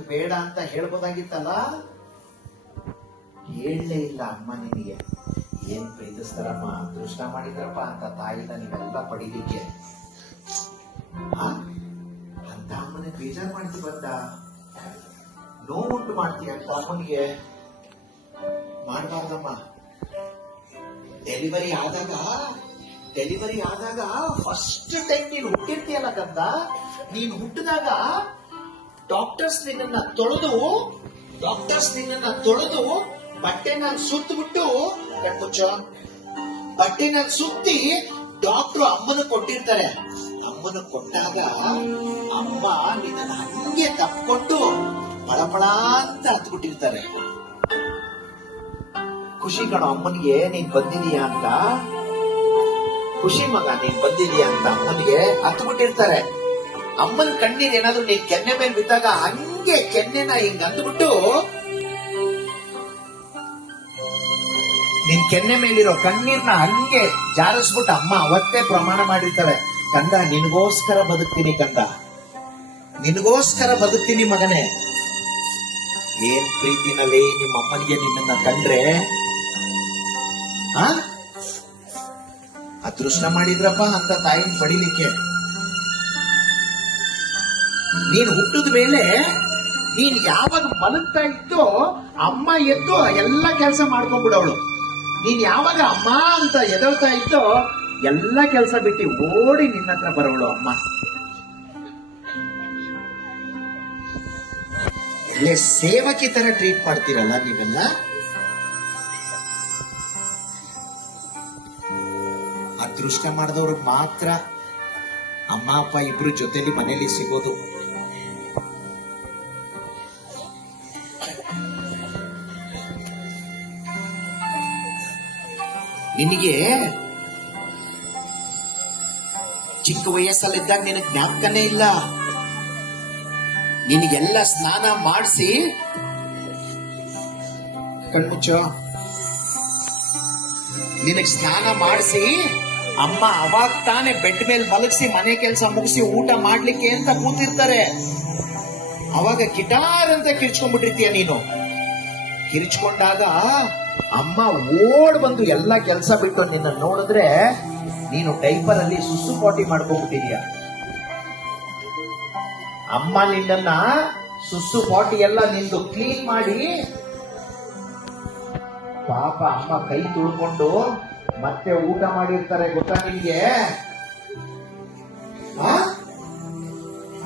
ನನಗೆ ಬೇಡ ಅಂತ ಹೇಳ್ಬೋದಾಗಿತ್ತಲ್ಲ, ಹೇಳಲೇ ಇಲ್ಲ ಅಮ್ಮ. ನಿನಗೆ ಏನ್ ಪ್ರೀತಿಸ್ತಾರಮ್ಮ, ಅದೃಷ್ಟ ಮಾಡಿದ್ರಪ್ಪ ಅಂತ ತಾಯಿನ ನೀವೆಲ್ಲ ಪಡಿಲಿಕ್ಕೆ. ಅಂತ ಅಮ್ಮನೆ ಬೇಜಾರು ಮಾಡ್ತಿ ಬಂದ, ನೋವುಂಟು ಮಾಡ್ತೀಯ ಅಂತ ಅಮ್ಮನಿಗೆ. ಮಾಡಬಾರ್ದಮ್ಮ. ಡೆಲಿವರಿ ಆದಾಗ ಫಸ್ಟ್ ಟೈಮ್ ನೀನು ಹುಟ್ಟಿರ್ತೀಯಲ್ಲ ಕಂದ, ನೀನು ಹುಟ್ಟಿದಾಗ ಡಾಕ್ಟರ್ಸ್ ನಿನ್ನನ್ನ ತೊಳೆದು ಬಟ್ಟೆನಲ್ಲಿ ಸುತ್ತಬಿಟ್ಟು, ಕಣ್ಮುಚ್ಚ, ಬಟ್ಟೆನಲ್ಲಿ ಸುತ್ತಿ ಡಾಕ್ಟ್ರು ಅಮ್ಮನ ಕೊಟ್ಟಿರ್ತಾರೆ. ಅಮ್ಮನ ಕೊಟ್ಟಾಗ ಅಮ್ಮ ನಿನ್ನ ಹಂಗೆ ತಪ್ಕೊಂಡು ಪಳಪಳ ಅಂತ ಹತ್ಬಿಟ್ಟಿರ್ತಾರೆ. ಖುಷಿ ಕಣೋ ಅಮ್ಮನಿಗೆ ನೀನ್ ಬಂದಿದೀಯಾ ಅಂತ, ಖುಷಿ ಮಗ ನೀನ್ ಬಂದಿದೀಯಾ ಅಂತ ಅಮ್ಮನಿಗೆ ಹತ್ಬಿಟ್ಟಿರ್ತಾರೆ. ಅಮ್ಮನ ಕಣ್ಣೀರ್ ಏನಾದ್ರು ನೀನ್ ಕೆನ್ನೆ ಮೇಲೆ ಬಿದ್ದಾಗ ಹಂಗೆ ಕೆನ್ನೆನ ಹಿಂಗ್ ಅಂದ್ಬಿಟ್ಟು ನಿನ್ ಕೆನ್ನೆ ಮೇಲಿರೋ ಕಣ್ಣೀರ್ನ ಹಂಗೆ ಜಾರಿಸ್ಬಿಟ್ಟು ಅಮ್ಮ ಅವತ್ತೇ ಪ್ರಮಾಣ ಮಾಡಿರ್ತಾರೆ, ಕಂದ ನಿನಗೋಸ್ಕರ ಬದುಕ್ತೀನಿ, ಕಂದ ನಿನಗೋಸ್ಕರ ಬದುಕ್ತೀನಿ ಮಗನೇ. ಏನ್ ಪ್ರೀತಿನಲ್ಲಿ ನಿಮ್ಮ ಅಮ್ಮನಿಗೆ ನಿನ್ನನ್ನ ಕಂಡ್ರೆ ಅದೃಷ್ಟ ಮಾಡಿದ್ರಪ್ಪ ಅಂತ ತಾಯಿನ ಪಡಿಲಿಕ್ಕೆ. ನೀನು ಹುಟ್ಟಿದ ಮೇಲೆ ನೀನ್ ಯಾವಾಗ ಮಲಗ್ತಾ ಇತ್ತೋ ಅಮ್ಮ ಎದ್ದು ಎಲ್ಲ ಕೆಲಸ ಮಾಡ್ಕೊಂಡ್ಬಿಡವಳು. ನೀನ್ ಯಾವಾಗ ಅಮ್ಮ ಅಂತ ಎದಳ್ತಾ ಇತ್ತೋ ಎಲ್ಲ ಕೆಲಸ ಬಿಟ್ಟು ಓಡಿ ನಿನ್ನ ಹತ್ರ ಬರೋಳು ಅಮ್ಮ. ಒಳ್ಳೆ ಸೇವಕಿ ತರ ಟ್ರೀಟ್ ಮಾಡ್ತೀರಲ್ಲ ನೀವೆಲ್ಲ. ಅದೃಷ್ಟ ಮಾಡಿದವ್ರು ಮಾತ್ರ ಅಮ್ಮ ಅಪ್ಪ ಇಬ್ರು ಜೊತೆಲಿ ಮನೇಲಿ ಸಿಗೋದು. ನಿನಗೆ ಚಿಕ್ಕ ವಯಸ್ಸಲ್ಲಿದ್ದಾಗ ನಿನಗೆ ಜ್ಞಾಪಕನೇ ಇಲ್ಲ. ನಿನಗೆಲ್ಲ ಸ್ನಾನ ಮಾಡಿಸಿ, ಕಣ್ಮುಚ್ಚೋ, ನಿನಗ್ ಸ್ನಾನ ಮಾಡಿಸಿ ಅಮ್ಮ ಅವಾಗ ತಾನೇ ಬೆಡ್ ಮೇಲೆ ಮಲಗಿಸಿ ಮನೆ ಕೆಲಸ ಮುಗಿಸಿ ಊಟ ಮಾಡ್ಲಿಕ್ಕೆ ಅಂತ ಕೂತಿರ್ತಾರೆ. ಅವಾಗ ಗಿಟಾರ್ ಅಂತ ಕಿರ್ಚ್ಕೊಂಡ್ಬಿಟ್ಟಿರ್ತೀಯ ನೀನು. ಕಿರ್ಚ್ಕೊಂಡಾಗ ಅಮ್ಮ ಓಡ್ ಬಂದು ಎಲ್ಲ ಕೆಲಸ ಬಿಟ್ಟು ನಿನ್ನ ನೋಡಿದ್ರೆ ನೀನು ಡೈಪರ್ ಅಲ್ಲಿ ಸುಸು ಪಾಟಿ ಮಾಡ್ಕೊಂಡ್ಬಿಟ್ಟಿದೀಯ. ಅಮ್ಮ ನಿನ್ನನ್ನ ಸುಸು ಪಾಟಿ ಎಲ್ಲ ನಿಂದು ಕ್ಲೀನ್ ಮಾಡಿ, ಪಾಪ ಅಮ್ಮ ಕೈ ತುಳ್ಕೊಂಡು ಮತ್ತೆ ಊಟ ಮಾಡಿರ್ತಾರೆ, ಗೊತ್ತಾ ನಿನ್ಗೆ?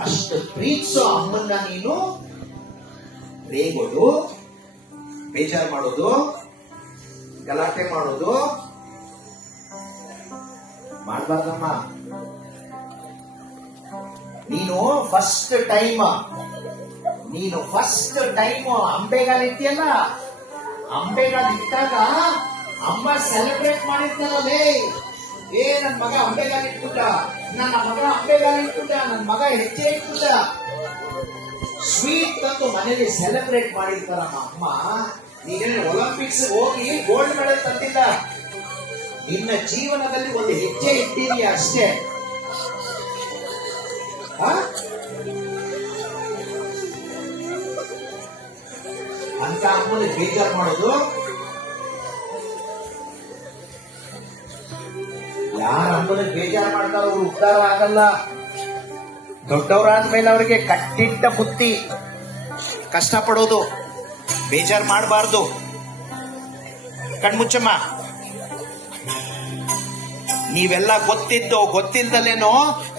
ಅಷ್ಟು ಪ್ರೀತಿಸೋ ಅಮ್ಮನ್ನ ನೀನು ರೇಗೋದು, ಬೇಜಾರು ಮಾಡೋದು, ಗಲಾಟೆ ಮಾಡೋದು ಮಾಡಬಾರ್ದಮ್ಮ. ನೀನು ಫಸ್ಟ್ ಟೈಮ್ ಅಂಬೆಗಾಲ ಇಟ್ಟಿಯಲ್ಲ, ಅಂಬೆಗಾಲ ಇಟ್ಟಾಗ ಅಮ್ಮ ಸೆಲೆಬ್ರೇಟ್ ಮಾಡಿರ್ತಾರಲ್ಲೇ, ನನ್ ಮಗ ಅಂಬೆಗಾಲ ಇಟ್ಬಿಟ್ಟ, ನನ್ನ ಮಗ ಹೆಜ್ಜೆ ಇಟ್ಬಿಟ್ಟ, ಸ್ವೀಟ್ ತಂದು ಮನೇಲಿ ಸೆಲೆಬ್ರೇಟ್ ಮಾಡಿರ್ತಾರಮ್ಮ ಅಮ್ಮ. ನೀನೇನು ಒಲಿಂಪಿಕ್ಸ್ ಹೋಗಿ ಗೋಲ್ಡ್ ಮೆಡಲ್ ತಂದಿಲ್ಲ, ನಿನ್ನ ಜೀವನದಲ್ಲಿ ಒಂದು ಹೆಜ್ಜೆ ಇಟ್ಟಿದೀಯ ಅಷ್ಟೇ. ಅಂತ ಅಮ್ಮನ ಬೇಜಾರು ಮಾಡೋದು. ಯಾರ ಅಮ್ಮನ ಬೇಜಾರು ಮಾಡ್ತಾರೋ ಅವ್ರು ಉದ್ಧಾರ ಆಗಲ್ಲ. ದೊಡ್ಡವರಾದ್ಮೇಲೆ ಅವ್ರಿಗೆ ಕಟ್ಟಿಟ್ಟ ಬುತ್ತಿ, ಕಷ್ಟಪಡೋದು, ಬೇಜಾರು ಮಾಡಬಾರ್ದು. ಕಣ್ಮುಚ್ಚಮ್ಮ, ನೀವೆಲ್ಲ ಗೊತ್ತಿದ್ದೋ ಗೊತ್ತಿಲ್ದಲೇನೋ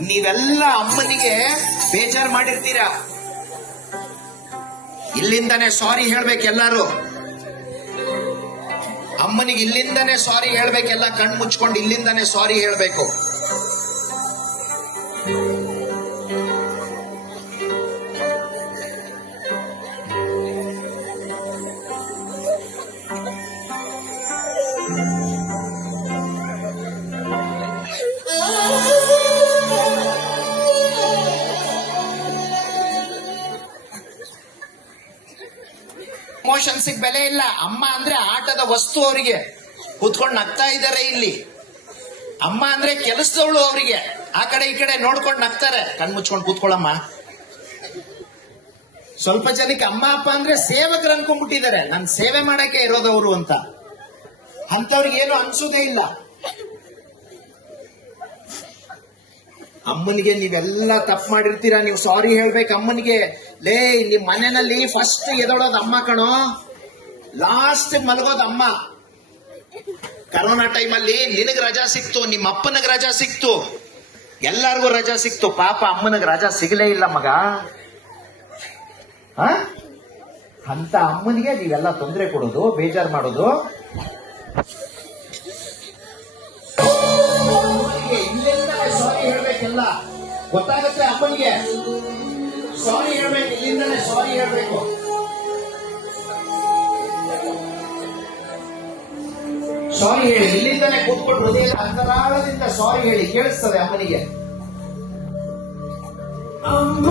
ನೀವೆಲ್ಲ ಅಮ್ಮನಿಗೆ ಬೇಜಾರು ಮಾಡಿರ್ತೀರಾ. ಇಲ್ಲಿಂದಾನೆ ಸಾರಿ ಹೇಳ್ಬೇಕು ಎಲ್ಲಾರು. ಅಮ್ಮನಿಗೆ ಇಲ್ಲಿಂದಾನೆ ಸಾರಿ ಹೇಳ್ಬೇಕೆಲ್ಲ, ಕಣ್ಣು ಮುಚ್ಕೊಂಡು ಇಲ್ಲಿಂದಾನೆ ಸಾರಿ ಹೇಳ್ಬೇಕು. ಇಮೋಷನ್ಸ್ ಬೆಲೆ ಇಲ್ಲ. ಅಮ್ಮ ಅಂದ್ರೆ ಆಟದ ವಸ್ತು, ಅವರಿಗೆ ಕೂತ್ಕೊಂಡು ನಗ್ತಾ ಇದ್ದಾರೆ ಇಲ್ಲಿ. ಅಮ್ಮ ಅಂದ್ರೆ ಕೆಲಸದವಳು, ಅವರಿಗೆ ಆ ಕಡೆ ಈ ಕಡೆ ನೋಡ್ಕೊಂಡು ನಗ್ತಾರೆ. ಕಣ್ಮುಚ್ಕೊಂಡು ಕೂತ್ಕೊಳ್ಳಮ್ಮ. ಸ್ವಲ್ಪ ಜನಕ್ಕೆ ಅಮ್ಮ ಅಪ್ಪ ಅಂದ್ರೆ ಸೇವಕರು ಅನ್ಕೊಂಡ್ಬಿಟ್ಟಿದ್ದಾರೆ, ನನ್ ಸೇವೆ ಮಾಡಕ್ಕೆ ಇರೋದವರು ಅಂತ. ಅಂತವ್ರಿಗೆ ಏನು ಅನ್ಸೋದೇ ಇಲ್ಲ. ಅಮ್ಮನಿಗೆ ನೀವೆಲ್ಲ ತಪ್ಪು ಮಾಡಿರ್ತೀರಾ, ನೀವು ಸಾರಿ ಹೇಳ್ಬೇಕು ಅಮ್ಮನಿಗೆ. ಲೇ, ನಿಮ್ ಮನೆಯಲ್ಲಿ ಫಸ್ಟ್ ಎದೊಳೋದು ಅಮ್ಮ ಕಣೋ, ಲಾಸ್ಟ್ ಮಲಗೋದು ಅಮ್ಮ. ಕರೋನಾ ಟೈಮಲ್ಲಿ ನಿನಗ್ ರಜಾ ಸಿಕ್ತು, ನಿಮ್ಮ ಅಪ್ಪನಿಗೆ ರಜಾ ಸಿಕ್ತು, ಎಲ್ಲಾರ್ಗೂ ರಜಾ ಸಿಕ್ತು. ಪಾಪ ಅಮ್ಮನಿಗೆ ರಜಾ ಸಿಗಲೇ ಇಲ್ಲ ಮಗ. ಅಂತ ಅಮ್ಮನಿಗೆ ನೀವೆಲ್ಲ ತೊಂದರೆ ಕೊಡೋದು, ಬೇಜಾರು ಮಾಡೋದು. ಇಲ್ಲಿಂದಲೇ ಸಾರಿ ಹೇಳ್ಬೇಕೆಲ್ಲ ಗೊತ್ತಾಗುತ್ತೆ ಅಮ್ಮನಿಗೆ. ಸಾರಿ ಹೇಳ್ಬೇಕು, ಇಲ್ಲಿಂದಲೇ ಸಾರಿ ಹೇಳ್ಬೇಕು. ಸಾರಿ ಹೇಳಿ, ಇಲ್ಲಿಂದಲೇ ಕೂತ್ಕೊಂಡು ಹೃದಯ ಅಂತರಾಳದಿಂದ ಸಾರಿ ಹೇಳಿ, ಕೇಳಿಸ್ತದೆ ಅಮ್ಮನಿಗೆ. ಅಮ್ಮ